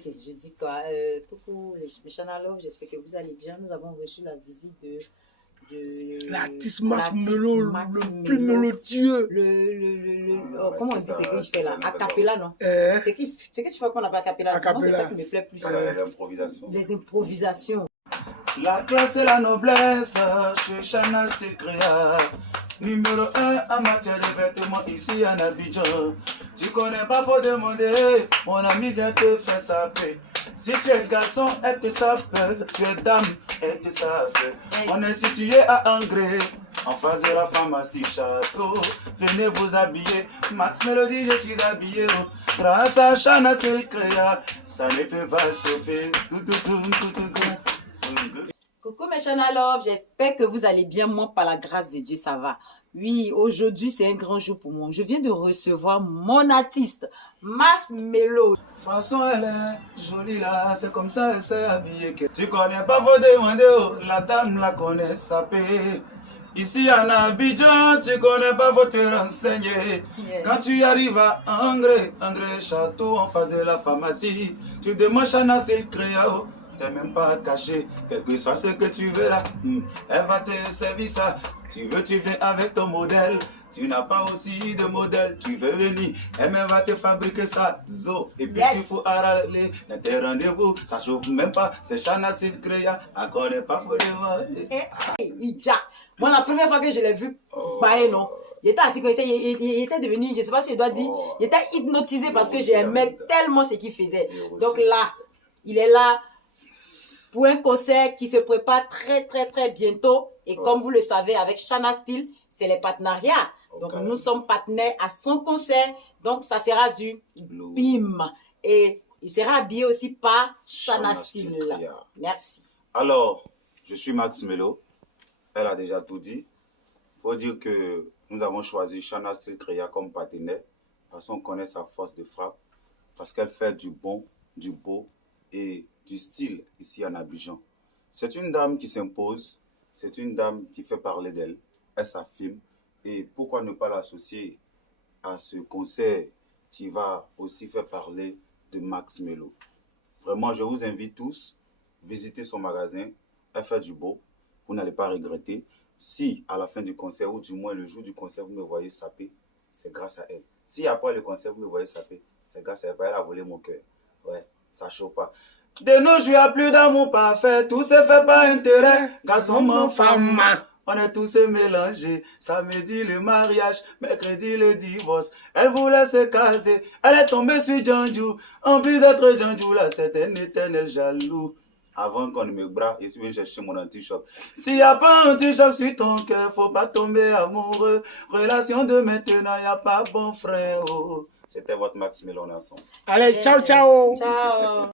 Ok, je dis quoi? Coucou les Channel Love, j'espère que vous allez bien. Nous avons reçu la visite de l'artiste Max Melo, le plus Melo. mélodieux. Comment on dit ce qu'il fait là? A cappella, non? C'est que tu fais qu'on n'a pas a cappella. Sinon, c'est ça qui me plaît plus. Les improvisations. Les improvisations. La classe et la noblesse, chez Chana Style Créa. Numéro 1 en matière de vêtements ici en Abidjan. Tu connais pas, faut demander. Mon ami vient te faire saper. Si tu es garçon, elle te sape. Tu es dame, elle te sape. On est situé à Angré, en face de la pharmacie Château. Venez vous habiller. Max Mélodie, je suis habillé. Grâce à Chana Style Créa, ça ne peut pas chauffer. Coucou mes Channel Love, j'espère que vous allez bien. Moi, par la grâce de Dieu, ça va. Oui, aujourd'hui, c'est un grand jour pour moi. Je viens de recevoir mon artiste, Max Melo. De toute façon, elle est jolie là, c'est comme ça elle s'est habillée. Tu connais pas, faut demander, oh, la dame la connaît, ça paye. Ici en Abidjan, tu connais pas, faut te renseigner. Yeah. Quand tu arrives à Angré Château, en face de la pharmacie, tu demandes Chana Style Créa, c'est même pas caché, quel que soit ce que tu veux là, elle va te servir ça. Tu viens avec ton modèle. Tu n'as pas aussi de modèle, tu veux venir, elle va te fabriquer ça, zo. Et puis il faut arraler dans tes rendez-vous, ça chauffe même pas, c'est Chana Style Créa, elle connaît pas, faut demander. Moi, la première fois que je l'ai vu, non, il était assis, il était devenu, je sais pas si je dois dire, il était hypnotisé parce que j'aimais tellement ce qu'il faisait. Donc là, il est là pour un concert qui se prépare très bientôt. Et comme vous le savez, avec Chana Style, c'est les partenariats. Donc nous sommes partenaires à son concert. Donc ça sera du BIM. Et il sera habillé aussi par Chana Style. Merci. Alors, je suis Max Melo. Elle a déjà tout dit. Il faut dire que nous avons choisi Chana Style Créa comme partenaire parce qu'on connaît sa force de frappe, parce qu'elle fait du bon, du beau et du style ici en Abidjan. C'est une dame qui s'impose, c'est une dame qui fait parler d'elle, elle s'affirme, et pourquoi ne pas l'associer à ce concert qui va aussi faire parler de Max Melo. Vraiment, je vous invite tous à visiter son magasin, elle fait du beau, vous n'allez pas regretter. Si à la fin du concert, ou du moins le jour du concert, vous me voyez saper, c'est grâce à elle. Si après le concert, vous me voyez saper, c'est grâce à elle, elle a volé mon cœur. Ouais, ça chauffe pas. De nos jours, il n'y a plus d'amour parfait, tout se fait par intérêt, garçon, femme. On est tous mélangés, samedi le mariage, mercredi le divorce. Elle voulait se caser, elle est tombée sur Djanjou. En plus d'être Djanjou, là, c'est un éternel jaloux. Avant qu'on ne me bras, je suis venu chercher mon anti-choc. S'il n'y a pas un anti-choc sur ton cœur, faut pas tomber amoureux. Relation de maintenant, il n'y a pas bon frère. Oh. C'était votre Max Melo ensemble. Allez, ciao, ciao. Ciao.